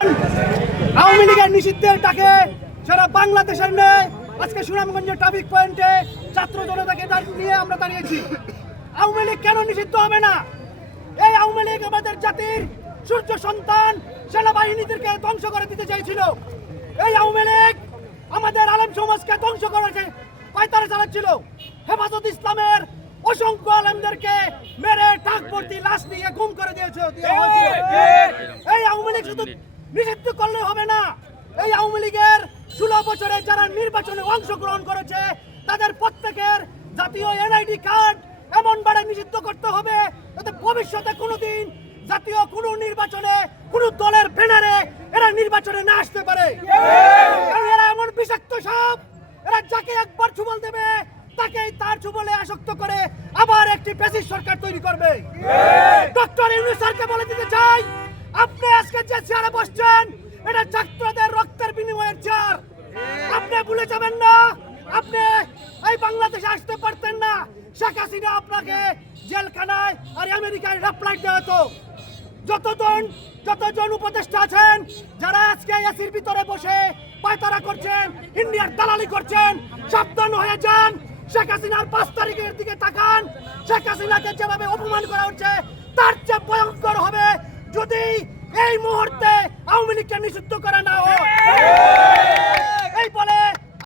আওয়ামী লীগের নিষিদ্ধের ডাকে সারা বাংলাদেশের নেই আজকে সুনামগঞ্জের ট্রাফিক পয়েন্টে ছাত্র জনতাকে নিয়ে আমরা দাঁড়িয়েছি। আওয়ামী লীগ কেন নিষিদ্ধ হবে না? এই আওয়ামী লীগ আমাদের জাতির সূর্য সন্তান সেনাবাহিনীদেরকে ধ্বংস করে দিতে চাইছিল। এই আওয়ামী লীগ আমাদের আলেম সমাজকে ধ্বংস করেছে, পায়তারা চালাচ্ছিল। হেফাজত ইসলামের অসংখ্য আলেমদেরকে মেরে টাক ভর্তি লাশ নিয়ে গুম করে দিয়েছে। এই আওয়ামী লীগ শুধু নিষিদ্ধ করলে হবে না, এই আওয়ামী লীগের 16 বছরে যারা নির্বাচনে অংশগ্রহণ করেছে তাদের প্রত্যেকের জাতীয় এনআইডি কার্ড এমনভাবে নিষিদ্ধ করতে হবে যাতে ভবিষ্যতে কোনোদিন জাতীয় কোনো নির্বাচনে কোন দলের ব্যানারে এরা নির্বাচনে না আসতে পারে। এরা এমন বিষাক্ত সাপ, এরা যাকে একবার ছুবল দেবে তাকেই তার ছুবলে আসক্ত করে আবার একটি ফ্যাসিস্ট সরকার তৈরি করবে। ডক্টর ইউনূস স্যারকে বলে দিতে চাই, আপনি আজকে যে চেয়ারে বসছেন এটা ছাত্রদের রক্তের বিনিময়ের চেয়ার। আপনি ভুলে যাবেন না, আপনি এই বাংলাদেশে আসতে পারতেন না। শেখ হাসিনা আপনাকে জেলখানায় আর আমেরিকায় রেপ্লাইট দেওয়া হতো। যতজন উপদেষ্টা আছেন যারা আজকে এসির ভিতরে বসে পায়তারা করছেন, ইন্ডিয়ার দালালি করছেন, সাবধান হয়ে যান। শেখ হাসিনার 5 তারিখের দিকে তাকান। শেখ হাসিনাকে যেভাবে অপমান করা হচ্ছে তার চেয়ে ভয়ঙ্কর হবে যদি এই মুহূর্তে আওয়ামী লীগকে নিষিদ্ধ করা না হয়। এই বলে